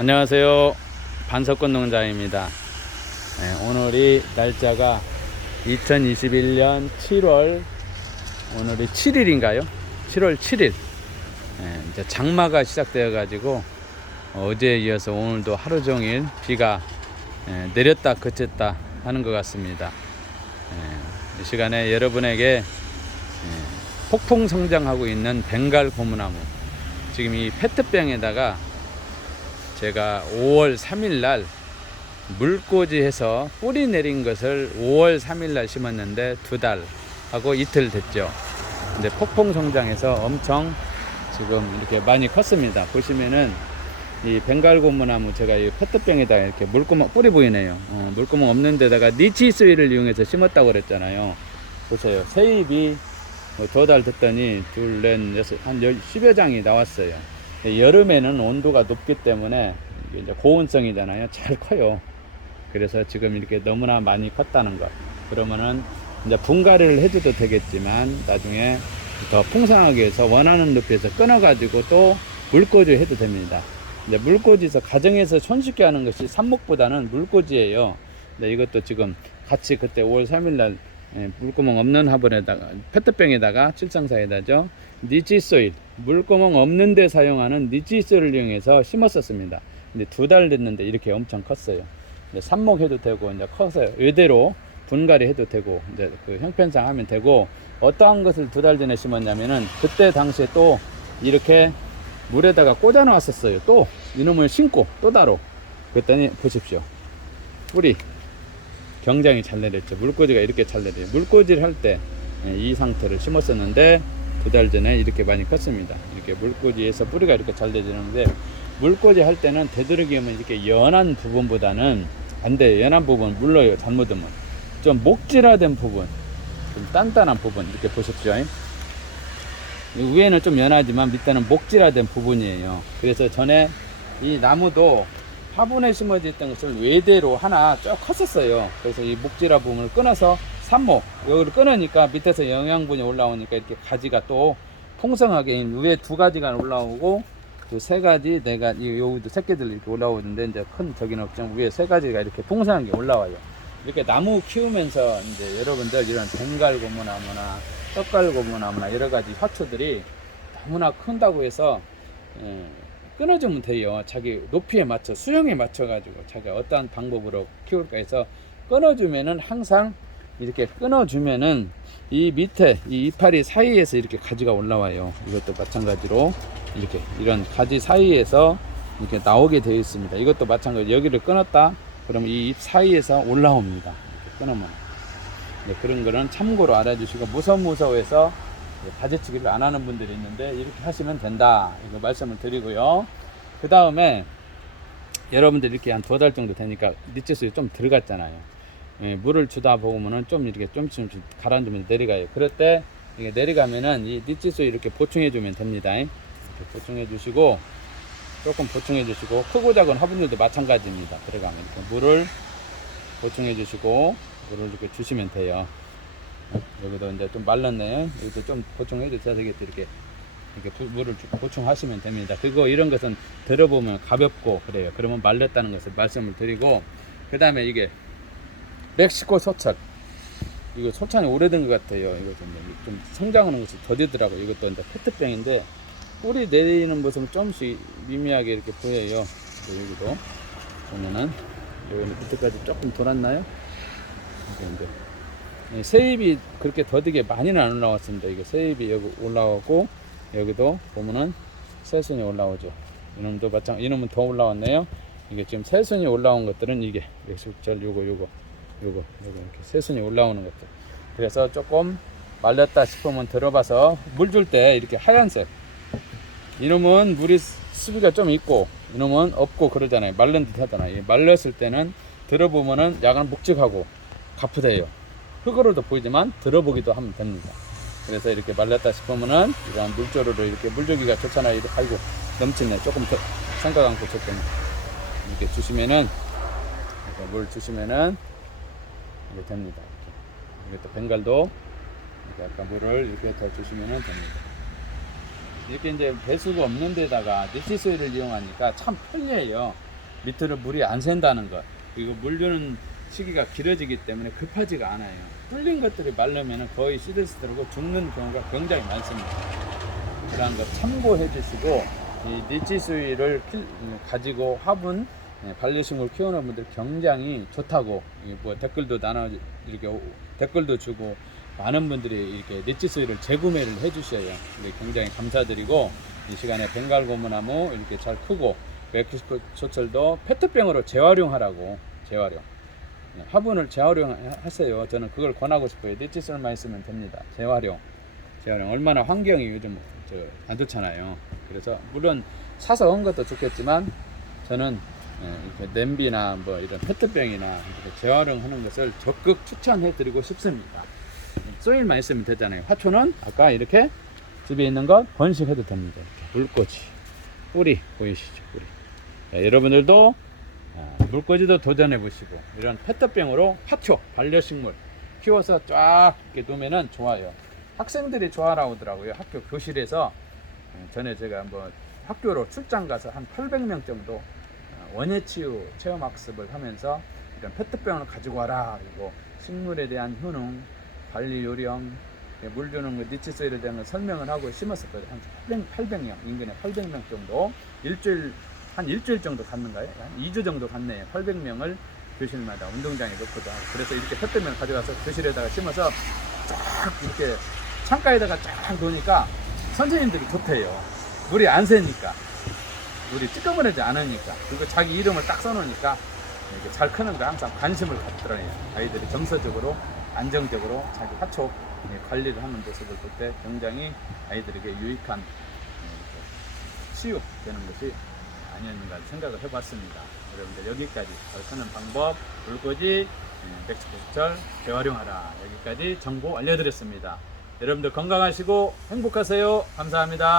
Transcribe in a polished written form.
안녕하세요. 반석권 농장입니다. 오늘이 날짜가 2021년 7월, 오늘이 7일인가요? 7월 7일. 이제 장마가 시작되어 가지고 어제에 이어서 오늘도 하루 종일 비가 내렸다 그쳤다 하는 것 같습니다. 이 시간에 여러분에게 폭풍 성장하고 있는 벵갈 고무나무, 지금 이 페트병에다가 제가 5월 3일 날 물꽂이해서 뿌리 내린 것을 5월 3일 날 심었는데 2달 하고 이틀 됐죠. 근데 폭풍 성장해서 엄청 지금 이렇게 많이 컸습니다. 보시면은 이 벵갈 고무나무, 제가 이 페트병에다가 이렇게 물구멍, 뿌리 보이네요. 물구멍 없는 데다가 니치 소일을 이용해서 심었다고 그랬잖아요. 보세요. 새잎이 2달 됐더니 둘, 넷, 여섯, 한 10여 장이 나왔어요. 여름에는 온도가 높기 때문에 이제 고온성이잖아요. 잘 커요. 그래서 지금 이렇게 너무나 많이 컸다는 것. 그러면은 이제 분갈이를 해줘도 되겠지만 나중에 더 풍성하게 해서 원하는 높이에서 끊어가지고 또 물꽂이 해도 됩니다. 이제 물꽂이에서 가정에서 손쉽게 하는 것이 삽목보다는 물꽂이예요. 근데 이것도 지금 같이 그때 5월 3일 날 물구멍 없는 화분에다가 페트병에다가 칠성사에다죠, 니치소일, 물구멍 없는 데 사용하는 니치소일을 이용해서 심었었습니다. 근데 2달 됐는데 이렇게 엄청 컸어요. 이제 삽목해도 되고 이제 커서 이대로 분갈이 해도 되고 이제 그 형편상 하면 되고, 어떠한 것을 2달 전에 심었냐면은 그때 당시에 또 이렇게 물에다가 꽂아 놓았었어요. 또 이놈을 심고 또 따로 그랬더니 보십시오, 뿌리 굉장히 잘 내렸죠. 물꽂이가 이렇게 잘 내려요. 물꽂이를 할 때 이 상태를 심었었는데 2달 전에 이렇게 많이 컸습니다. 이렇게 물꽂이에서 뿌리가 이렇게 잘 내리는데, 물꽂이 할 때는 되도록이면 이렇게 연한 부분보다는 안 돼요. 연한 부분 물러요. 잘못하면 좀 목질화된 부분, 좀 단단한 부분, 이렇게 보십시오. 위에는 좀 연하지만 밑에는 목질화된 부분이에요. 그래서 전에 이 나무도 화분에 심어졌던 것을 외대로 하나 쭉 컸었어요. 그래서 이 목질화 부분을 끊어서 삽목, 여기를 끊으니까 밑에서 영양분이 올라오니까 이렇게 가지가 또 풍성하게 위에 2가지가 올라오고 또 3가지, 4가지, 여기도 새끼들 이렇게 올라오는데 이제 큰 저기는 없지만 위에 3가지가 이렇게 풍성하게 올라와요. 이렇게 나무 키우면서 이제 여러분들 이런 벵갈 고무나무나 떡갈 고무나무나 여러 가지 화초들이 너무나 큰다고 해서 끊어주면 돼요. 자기 높이에 맞춰, 수영에 맞춰 가지고 자기가 어떠한 방법으로 키울까 해서 끊어주면은, 항상 이렇게 끊어주면은 이 밑에 이 이파리 사이에서 이렇게 가지가 올라와요. 이것도 마찬가지로 이렇게 이런 가지 사이에서 이렇게 나오게 되어 있습니다. 이것도 마찬가지, 여기를 끊었다 그러면 이 잎 사이에서 올라옵니다. 이렇게 끊으면. 네, 그런 거는 참고로 알아주시고, 무서워해서 가지치기를 안 하는 분들이 있는데 이렇게 하시면 된다, 이거 말씀을 드리고요. 그 다음에 여러분들 이렇게 한 2달 정도 되니까 니치수에 좀 들어갔잖아요. 물을 주다 보면은 좀 이렇게 좀씩 가라앉으면 내려가요. 그럴 때 이게 내려가면은 이 니치수 이렇게 보충해 주면 됩니다. 이렇게 보충해 주시고, 조금 보충해 주시고, 크고 작은 화분들도 마찬가지입니다. 들어가면 이렇게 물을 보충해 주시고 물을 이렇게 주시면 돼요. 여기도 이제 좀 말랐네요. 여기도 좀 보충해 주셔야 되겠죠. 이렇게 물을 보충하시면 됩니다. 그리고 이런 것은 들어보면 가볍고 그래요. 그러면 말렸다는 것을 말씀을 드리고, 그 다음에 이게 멕시코 소철, 이거 소찬이 오래된 것 같아요. 이거 좀 성장하는 것이 더디더라고요. 이것도 이제 페트병인데 뿌리 내리는 모습은 조금씩 미미하게 이렇게 보여요. 여기도 보면은 여기는 밑에까지 조금 돌았나요? 이제 새잎이 그렇게 더디게 많이는 안 올라왔습니다. 이게 새잎이 여기 올라오고, 여기도 보면은 새순이 올라오죠. 이놈도 마찬가지, 이놈은 더 올라왔네요. 이게 지금 새순이 올라온 것들은 이게 멕시코철 요거 이렇게 새순이 올라오는 것들. 그래서 조금 말렸다 싶으면 들어봐서 물 줄 때 이렇게 하얀색, 이놈은 물이 수비가 좀 있고 이놈은 없고 그러잖아요. 말른 듯 하잖아요. 말렸을 때는 들어보면은 약간 묵직하고 가프대요. 흙으로도 보이지만 들어보기도 하면 됩니다. 그래서 이렇게 말렸다 싶으면은 이런 물조르로 이렇게 물주기가 좋잖아요. 이렇게, 아이고 넘치네. 조금 더 생각 않고 줬더니 이렇게 주시면은, 이렇게 물 주시면은 이게 됩니다. 이렇게 또 벵갈도 이렇게 약간 물을 이렇게 더 주시면은 됩니다. 이렇게 이제 배수구 없는 데다가 니치소일을 이용하니까 참 편리해요. 밑으로 물이 안 샌다는 것. 그리고 물 주는 시기가 길어지기 때문에 급하지가 않아요. 뚫린 것들이 말르면 거의 시들스 들고 죽는 경우가 굉장히 많습니다. 그런 거 참고해 주시고, 이 니치수이를 가지고 화분 반려식물 키우는 분들 굉장히 좋다고 뭐 댓글도 나눠 이렇게 댓글도 주고 많은 분들이 이렇게 니치수이를 재구매를 해주셔요. 굉장히 감사드리고, 이 시간에 벵갈 고무나무 이렇게 잘 크고 멕시코 초철도 페트병으로 재활용하라고. 재활용, 화분을 재활용하세요. 저는 그걸 권하고 싶어요. 니치수이만 있으면 됩니다. 재활용 얼마나 환경이 요즘 안 좋잖아요. 그래서 물론 사서 온 것도 좋겠지만 저는 이렇게 냄비나 뭐 이런 페트병이나 이렇게 재활용하는 것을 적극 추천해 드리고 싶습니다. 소일만 있으면 되잖아요. 화초는 아까 이렇게 집에 있는 것 번식해도 됩니다. 이렇게 물꽂이, 뿌리 보이시죠? 뿌리. 자, 여러분들도 물꽂이도 도전해 보시고 이런 페트병으로 화초 반려식물 키워서 쫙 이렇게 놓으면은 좋아요. 학생들이 좋아하라고 하더라고요. 학교 교실에서 전에 제가 한번 학교로 출장 가서 한 800명 정도 원예치유 체험학습을 하면서 이런 페트병을 가지고 와라, 그리고 식물에 대한 효능, 관리 요령, 물 주는 거, 니치소일에 대한 설명을 하고 심었었거든요. 한 800명, 인근에 800명 정도, 한 일주일 정도 갔는가요? 한 2주 정도 갔네요. 800명을 교실마다 운동장에 놓고도 하고. 그래서 이렇게 페트병을 가져가서 교실에다가 심어서 쫙 이렇게 창가에다가 쫙 놓으니까 선생님들이 좋대요. 물이 안 새니까, 물이 찌꺼무내지 않으니까, 그리고 자기 이름을 딱 써놓으니까 이렇게 잘 크는 거 항상 관심을 갖더라고요. 아이들이 정서적으로 안정적으로 자기 화초 관리를 하는 모습을 볼 때 굉장히 아이들에게 유익한 치유되는 것이 아니었는가 생각을 해봤습니다. 여러분들 여기까지 잘 크는 방법, 물꽂이, 멕시코 초철 재활용하라, 여기까지 정보 알려드렸습니다. 여러분들 건강하시고 행복하세요. 감사합니다.